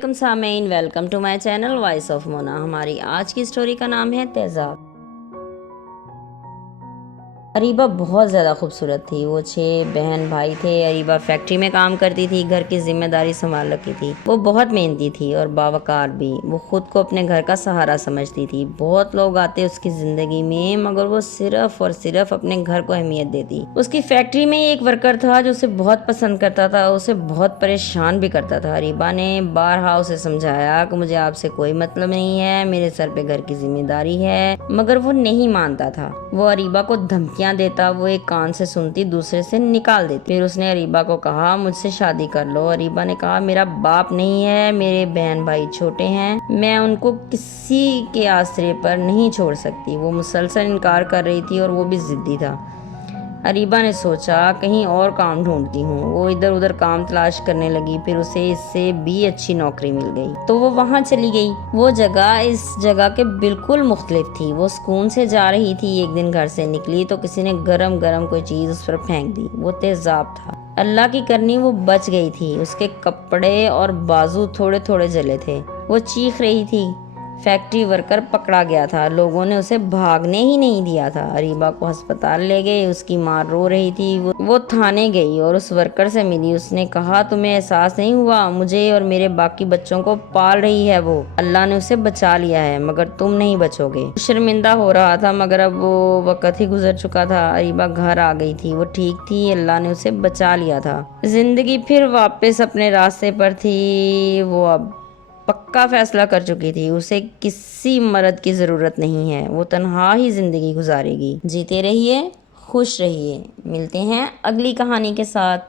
سامعین، welcome to my channel voice of Mona. ہماری آج کی سٹوری کا نام ہے تیزاب۔ اریبہ بہت زیادہ خوبصورت تھی۔ وہ 6 بہن بھائی تھے۔ اریبہ فیکٹری میں کام کرتی تھی، گھر کی ذمہ داری سنبھال رکھی تھی۔ وہ بہت محنتی تھی اور باوقار بھی۔ وہ خود کو اپنے گھر کا سہارا سمجھتی تھی۔ بہت لوگ آتے اس کی زندگی میں، مگر وہ صرف اور صرف اپنے گھر کو اہمیت دیتی۔ اس کی فیکٹری میں ایک ورکر تھا جو اسے بہت پسند کرتا تھا، اسے بہت پریشان بھی کرتا تھا۔ اریبہ نے بارہا اسے سمجھایا کہ مجھے آپ سے کوئی مطلب نہیں ہے، میرے سر پہ گھر کی ذمہ داری ہے، مگر وہ نہیں مانتا تھا۔ وہ اریبہ کو دھمکیاں دیتا، وہ ایک کان سے سنتی دوسرے سے نکال دیتی۔ پھر اس نے اریبہ کو کہا مجھ سے شادی کر لو۔ اریبہ نے کہا میرا باپ نہیں ہے، میرے بہن بھائی چھوٹے ہیں، میں ان کو کسی کے آسرے پر نہیں چھوڑ سکتی۔ وہ مسلسل انکار کر رہی تھی اور وہ بھی ضدی تھا۔ اریبہ نے سوچا کہیں اور کام ڈھونڈتی ہوں۔ وہ ادھر ادھر کام تلاش کرنے لگی، پھر اسے اس سے بھی اچھی نوکری مل گئی تو وہ وہاں چلی گئی۔ وہ جگہ اس جگہ کے بالکل مختلف تھی۔ وہ سکون سے جا رہی تھی، ایک دن گھر سے نکلی تو کسی نے گرم گرم کوئی چیز اس پر پھینک دی۔ وہ تیزاب تھا۔ اللہ کی کرنی وہ بچ گئی تھی۔ اس کے کپڑے اور بازو تھوڑے تھوڑے جلے تھے۔ وہ چیخ رہی تھی۔ فیکٹری ورکر پکڑا گیا تھا، لوگوں نے اسے بھاگنے ہی نہیں دیا تھا۔ اریبہ کو ہسپتال لے گئے، اس کی ماں رو رہی تھی۔ وہ تھانے گئی اور اس ورکر سے ملی۔ اس نے کہا تمہیں احساس نہیں ہوا، مجھے اور میرے باقی بچوں کو پال رہی ہے وہ، اللہ نے اسے بچا لیا ہے مگر تم نہیں بچو گے۔ شرمندہ ہو رہا تھا مگر اب وہ وقت ہی گزر چکا تھا۔ اریبہ گھر آ گئی تھی، وہ ٹھیک تھی، اللہ نے اسے بچا لیا تھا۔ زندگی پھر واپس اپنے راستے پر تھی۔ وہ اب پکا فیصلہ کر چکی تھی، اسے کسی مرد کی ضرورت نہیں ہے، وہ تنہا ہی زندگی گزارے گی۔ جیتے رہیے، خوش رہیے۔ ملتے ہیں اگلی کہانی کے ساتھ۔